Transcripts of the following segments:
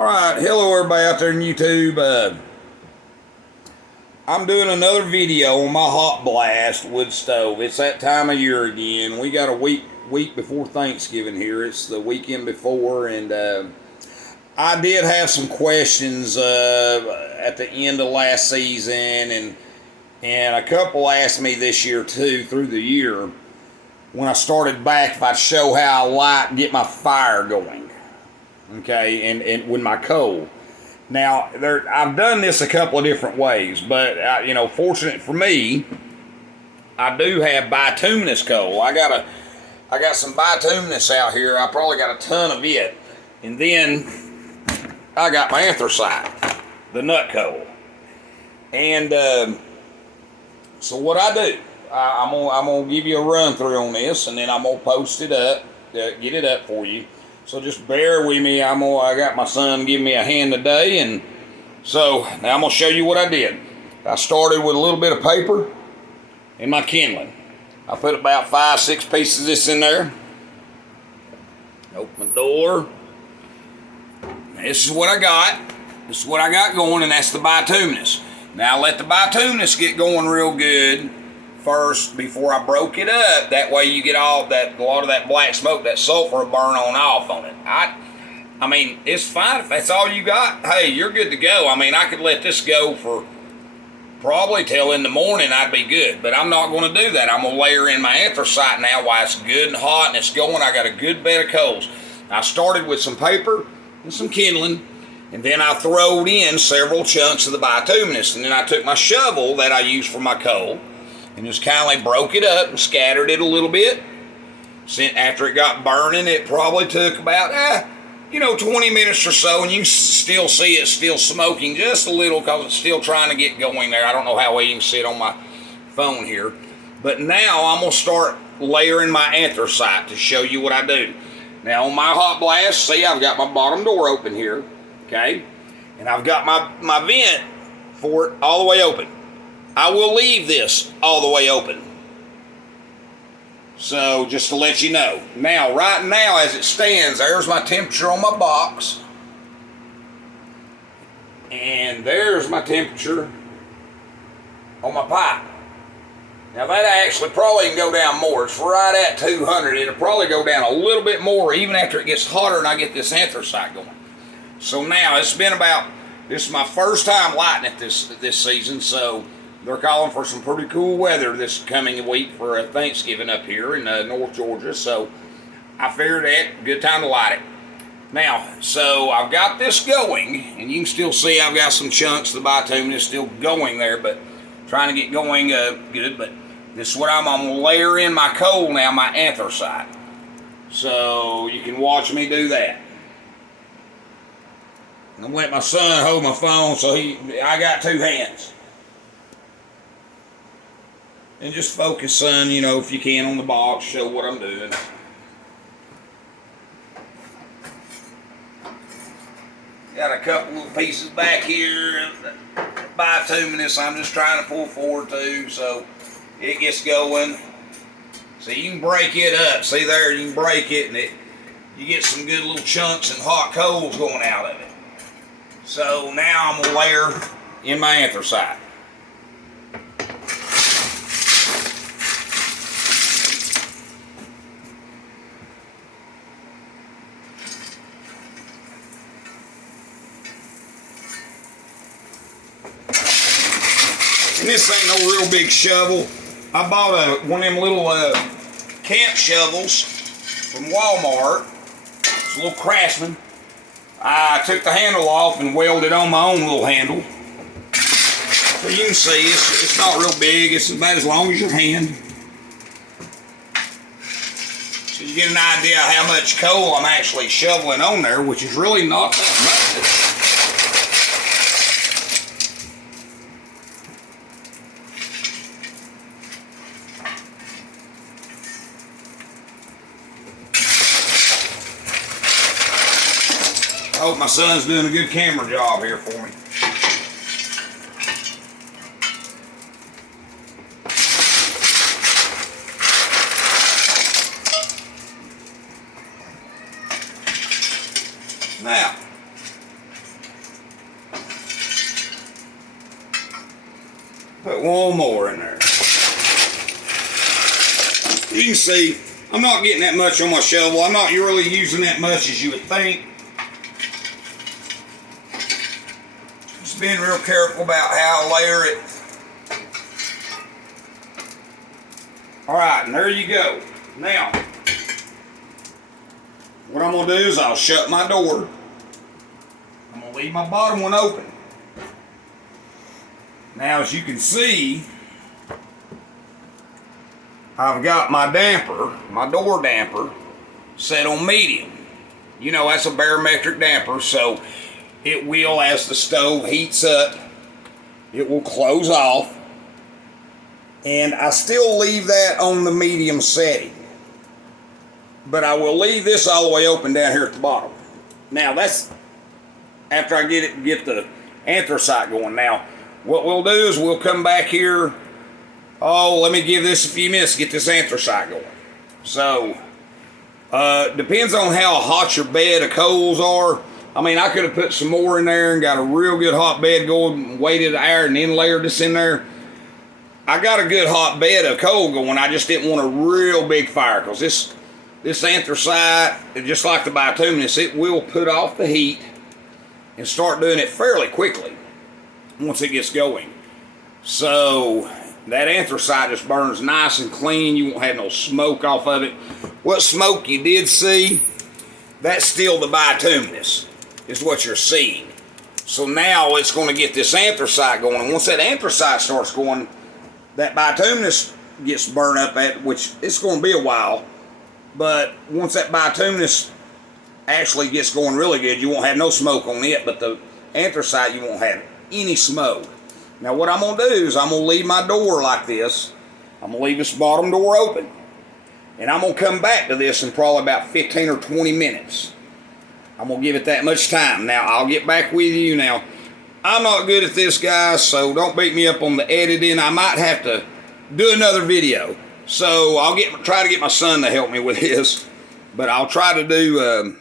Alright, hello everybody out there on YouTube. I'm doing another video on my hot blast wood stove. It's that time of year again. We got a week before Thanksgiving here. It's the weekend before, and I did have some questions at the end of last season, and a couple asked me this year too, through the year, when I started back, if I'd show how I light and get my fire going. Okay, and with my coal. Now, I've done this a couple of different ways, but fortunate for me, I do have bituminous coal. I got some bituminous out here. I probably got a ton of it, and then I got my anthracite, the nut coal. And so what I do, I'm gonna give you a run through on this, and then I'm gonna post it up, get it up for you. So just bear with me. I got my son giving me a hand today, and so now I'm gonna show you what I did. I started with a little bit of paper and my kindling. I put about 5-6 pieces of this in there. Open the door. This is what I got. This is what I got going, and that's the bituminous. Now let the bituminous get going real good first before I broke it up. That way you get all that, a lot of that black smoke, that sulfur will burn off on it. I mean, it's fine if that's all you got. Hey, you're good to go. I mean, I could let this go for probably till in the morning. I'd be good, but I'm not going to do that. I'm going to layer in my anthracite now while it's good and hot and it's going. I got a good bed of coals. I started with some paper and some kindling, and then I throwed in several chunks of the bituminous, and then I took my shovel that I use for my coal and just kind of like broke it up and scattered it a little bit. After it got burning, it probably took about 20 minutes or so, and you still see it still smoking just a little because it's still trying to get going there. I don't know how well you can see it on my phone here, but now I'm going to start layering my anthracite to show you what I do. Now on my hot blast, see, I've got my bottom door open here, okay, and I've got my vent for it all the way open. I will leave this all the way open. So, just to let you know. Now, right now, as it stands, there's my temperature on my box. And there's my temperature on my pipe. Now, that actually probably can go down more. It's right at 200. It'll probably go down a little bit more even after it gets hotter and I get this anthracite going. So now, this is my first time lighting it this season, so they're calling for some pretty cool weather this coming week for Thanksgiving up here in North Georgia. So I figured that good time to light it. Now, so I've got this going, and you can still see I've got some chunks of the bituminous still going there, but trying to get going good. But this is what I'm going to layer in my coal now, my anthracite. So you can watch me do that. I'm going to let my son hold my phone, so I got two hands. And just focus, son, if you can, on the box, show what I'm doing. Got a couple of pieces back here, bituminous I'm just trying to pull forward too, so it gets going. So you can break it up. See there, you can break it, and you get some good little chunks and hot coals going out of it. So now I'm going to layer in my anthracite. And this ain't no real big shovel. I bought one of them little camp shovels from Walmart. It's a little Craftsman. I took the handle off and welded on my own little handle. So you can see it's not real big. It's about as long as your hand. So you get an idea of how much coal I'm actually shoveling on there, which is really not that much. I hope my son's doing a good camera job here for me. Now, Put one more in there. You can see, I'm not getting that much on my shovel. I'm not really using that much as you would think. Just being real careful about how I layer it. Alright, and there you go. Now, what I'm going to do is I'll shut my door. I'm going to leave my bottom one open. Now, as you can see, I've got my damper, my door damper, set on medium. You know, that's a barometric damper, so it will, as the stove heats up, it will close off. And I still leave that on the medium setting. But I will leave this all the way open down here at the bottom. Now, that's after I get the anthracite going. Now, what we'll do is we'll come back here. Oh, let me give this a few minutes to get this anthracite going. So, depends on how hot your bed of coals are. I mean, I could have put some more in there and got a real good hot bed going, waited an hour and then layered this in there. I got a good hot bed of coal going. I just didn't want a real big fire because this anthracite, just like the bituminous, it will put off the heat and start doing it fairly quickly once it gets going. So that anthracite just burns nice and clean. You won't have no smoke off of it. What smoke you did see, that's still the bituminous, is what you're seeing. So now it's going to get this anthracite going. And once that anthracite starts going, that bituminous gets burned up at, which it's going to be a while. But once that bituminous actually gets going really good, you won't have no smoke on it. But the anthracite, you won't have any smoke. Now what I'm going to do is I'm going to leave my door like this. I'm going to leave this bottom door open. And I'm going to come back to this in probably about 15 or 20 minutes. I'm going to give it that much time. Now I'll get back with you. Now I'm not good at this, guys, so don't beat me up on the editing. I might have to do another video. So I'll try to get my son to help me with this. But I'll try to do,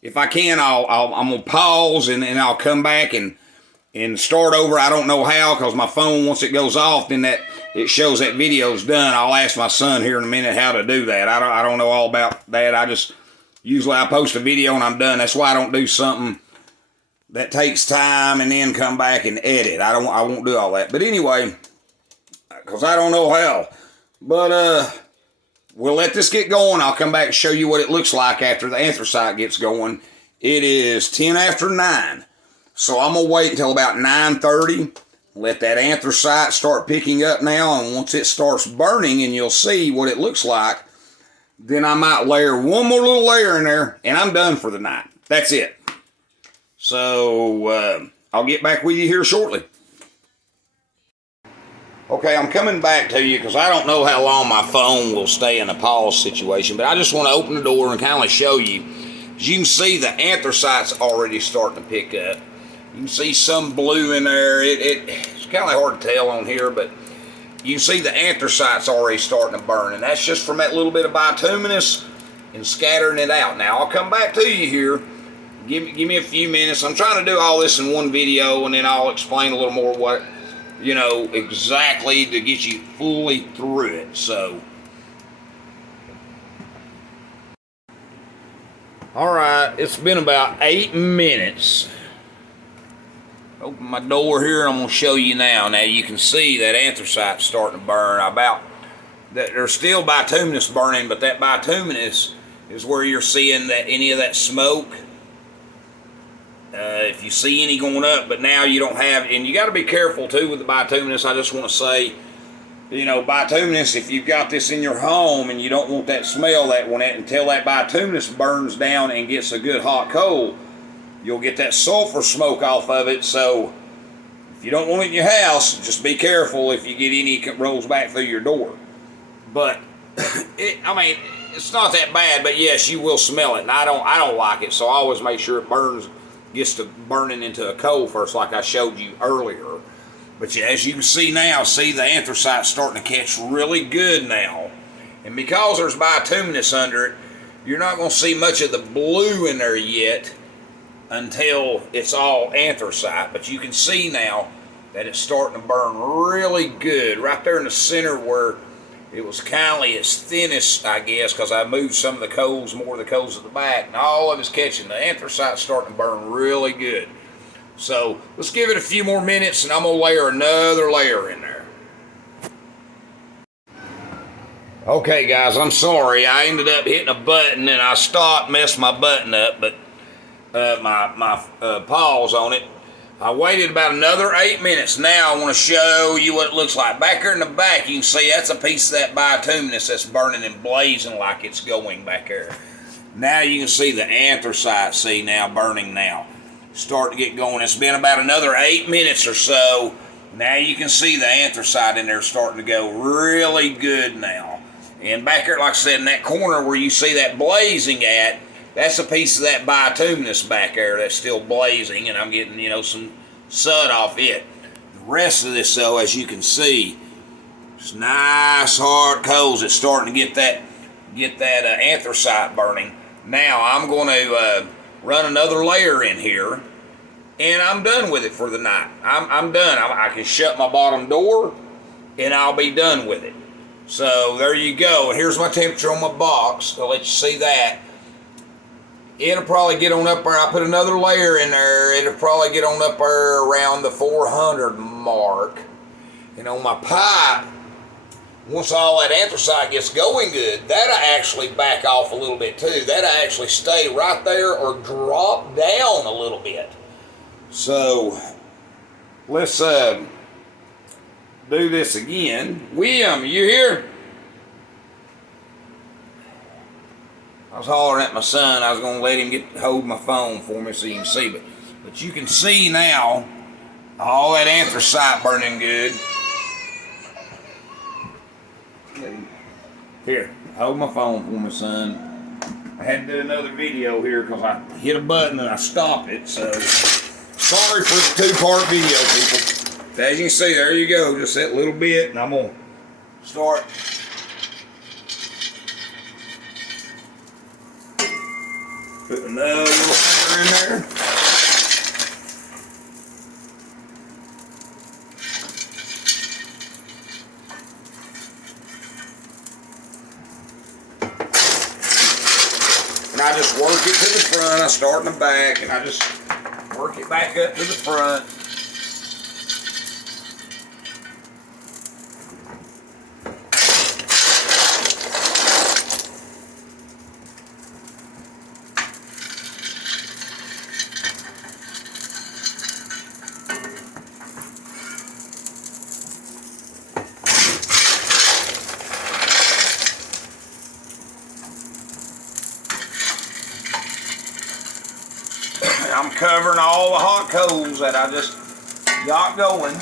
if I can, I'm going to pause and I'll come back and start over. I don't know how, because my phone, once it goes off, then it shows that video's done. I'll ask my son here in a minute how to do that. I don't know all about that. Usually I post a video and I'm done. That's why I don't do something that takes time and then come back and edit. I won't do all that. But anyway, because I don't know how. But we'll let this get going. I'll come back and show you what it looks like after the anthracite gets going. It is 10 after 9. So I'm going to wait until about 9:30. Let that anthracite start picking up now. And once it starts burning and you'll see what it looks like, then I might layer one more little layer in there and I'm done for the night. That's it. So I'll get back with you here shortly. Okay, I'm coming back to you because I don't know how long my phone will stay in a pause situation, but I just want to open the door and kind of show you. As you can see, the anthracite's already starting to pick up. You can see some blue in there. It's kind of hard to tell on here, but you can see the anthracite's already starting to burn, and that's just from that little bit of bituminous and scattering it out. Now, I'll come back to you here. Give me a few minutes. I'm trying to do all this in one video, and then I'll explain a little more what, you know, exactly to get you fully through it. So, all right, it's been about 8 minutes. Open my door here, and I'm going to show you now. Now, you can see that anthracite starting to burn. There's still bituminous burning, but that bituminous is where you're seeing that any of that smoke. If you see any going up, but now you don't have, and you got to be careful too with the bituminous. I just want to say, you know, bituminous, if you've got this in your home and you don't want that smell until that bituminous burns down and gets a good hot coal, you'll get that sulfur smoke off of it. So if you don't want it in your house, just be careful if you get any that rolls back through your door. But I mean, it's not that bad, but yes, you will smell it, and I don't like it. So I always make sure it gets to burning into a coal first, like I showed you earlier. But yeah, as you can see now, the anthracite starting to catch really good now. And because there's bituminous under it, you're not going to see much of the blue in there yet until it's all anthracite. But you can see now that it's starting to burn really good. Right there in the center where it was kind of its thinnest, I guess, because I moved some of the coals, more of the coals at the back, and all of it's catching. The anthracite's starting to burn really good. So let's give it a few more minutes, and I'm going to layer another layer in there. Okay, guys, I'm sorry. I ended up hitting a button, and I stopped, messed my button up, but my pause on it. I waited about another 8 minutes. Now I want to show you what it looks like. Back there in the back, you can see that's a piece of that bituminous that's burning and blazing like it's going back there. Now you can see the anthracite, see, now burning now. Starting to get going. It's been about another 8 minutes or so. Now you can see the anthracite in there starting to go really good now. And back there, like I said, in that corner where you see that blazing at, that's a piece of that bituminous back there that's still blazing, and I'm getting, some soot off it. The rest of this, though, as you can see, it's nice hard coals. It's starting to get that anthracite burning. Now I'm going to run another layer in here, and I'm done with it for the night. I'm done. I can shut my bottom door, and I'll be done with it. So there you go. Here's my temperature on my box. I'll let you see that. It'll probably get on up there. I put another layer in there. It'll probably get on up there around the 400 mark. And on my pipe, once all that anthracite gets going good, that'll actually back off a little bit too. That'll actually stay right there or drop down a little bit. So let's do this again. William, you here? I was hollering at my son. I was going to let him hold my phone for me so you can see. But you can see now all that anthracite burning good. Here, hold my phone for me, son. I had to do another video here because I hit a button and I stopped it. So sorry for the two-part video, people. As you can see, there you go. Just that little bit, and I'm going to start. Put another little finger in there. And I just work it to the front. I start in the back, and I just work it back up to the front. I'm covering all the hot coals that I just got going.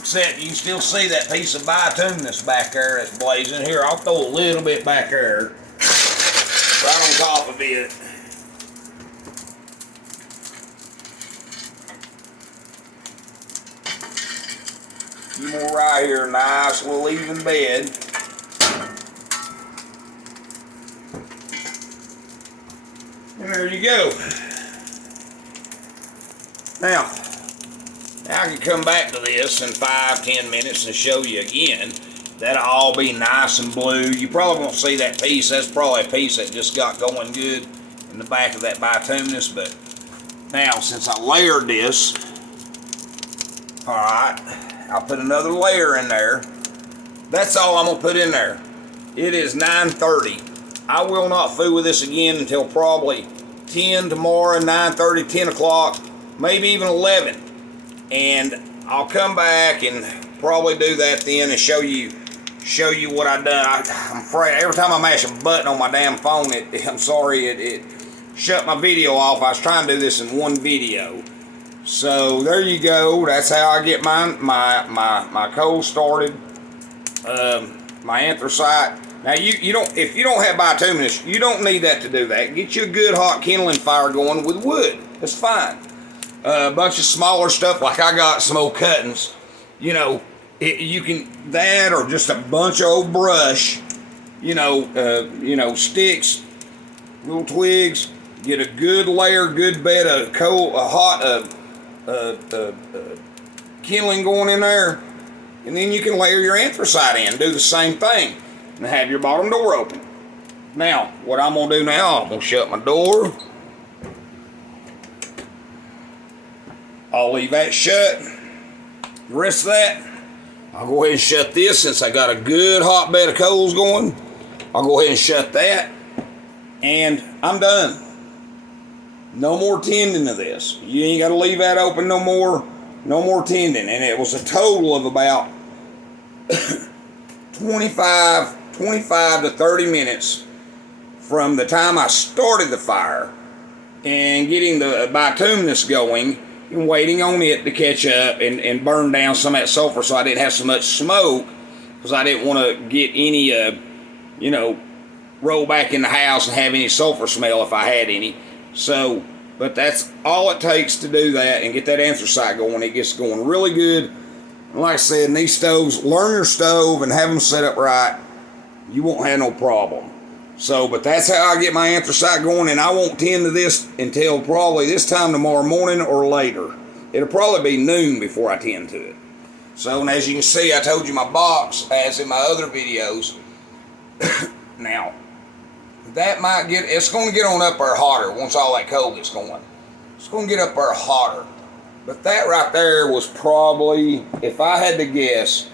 Except you can still see that piece of bituminous back there that's blazing. Here, I'll throw a little bit back there. Right on top of it. A few more right here. Nice little even bed. And there you go. Now I can come back to this in 5-10 minutes and show you again. That'll all be nice and blue. You probably won't see that piece. That's probably a piece that just got going good in the back of that bituminous. But now, since I layered this, alright, I'll put another layer in there. That's all I'm going to put in there. It is 9:30. I will not fool with this again until probably 10 tomorrow, 9:30, 10 o'clock. Maybe even 11, and I'll come back and probably do that then and show you what I've done. I'm afraid every time I mash a button on my damn phone, I'm sorry, it shut my video off. I was trying to do this in one video. So there you go. That's how I get my coal started. My anthracite. Now you don't, if you don't have bituminous, you don't need that to do that. Get you a good hot kindling fire going with wood. That's fine. A bunch of smaller stuff, like I got some old cuttings, you can, that or just a bunch of old brush, sticks, little twigs, get a good layer, good bed of coal, kindling going in there. And then you can layer your anthracite in. Do the same thing. And have your bottom door open. Now, what I'm going to do now, I'm going to shut my door. I'll leave that shut. The rest of that, I'll go ahead and shut this since I got a good hot bed of coals going. I'll go ahead and shut that. And I'm done. No more tending to this. You ain't got to leave that open no more. No more tending. And it was a total of about 25 to 30 minutes from the time I started the fire and getting the bituminous going and waiting on it to catch up and burn down some of that sulfur so I didn't have so much smoke, because I didn't want to get any, roll back in the house and have any sulfur smell if I had any. So, but that's all it takes to do that and get that anthracite going. It gets going really good. And like I said, in these stoves, learn your stove and have them set up right. You won't have no problem. So, but that's how I get my anthracite going, and I won't tend to this until probably this time tomorrow morning or later. It'll probably be noon before I tend to it. So, and as you can see, I told you my box, as in my other videos. Now, that might get, it's going to get on up there hotter once all that coal gets going. It's going to get up there hotter. But that right there was probably, if I had to guess,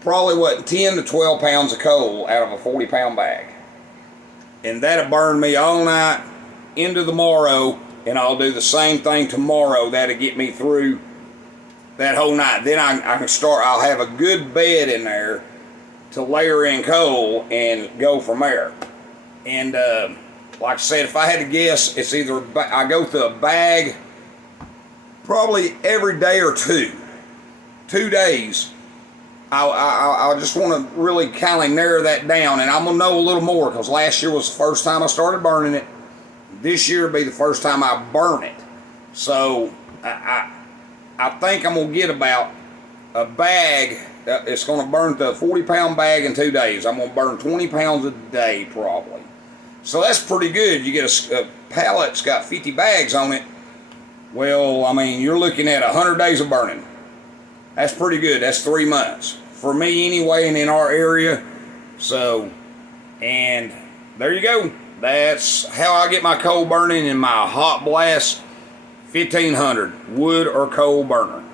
probably what, 10 to 12 pounds of coal out of a 40-pound bag. And that'll burn me all night into tomorrow, and I'll do the same thing tomorrow. That'll get me through that whole night. Then I can start, I'll have a good bed in there to layer in coal and go from there. And like I said, if I had to guess, it's either I go through a bag probably every day or 2 days. I just want to really kind of narrow that down, and I'm going to know a little more, because last year was the first time I started burning it. This year will be the first time I burn it. So I think I'm going to get about a bag. It's going to burn the 40-pound bag in 2 days. I'm going to burn 20 pounds a day probably. So that's pretty good. You get a pallet that's got 50 bags on it. Well, I mean, you're looking at 100 days of burning. That's pretty good. That's 3 months. For me anyway, and in our area. So, and there you go. That's how I get my coal burning in my hot blast 1500 wood or coal burner.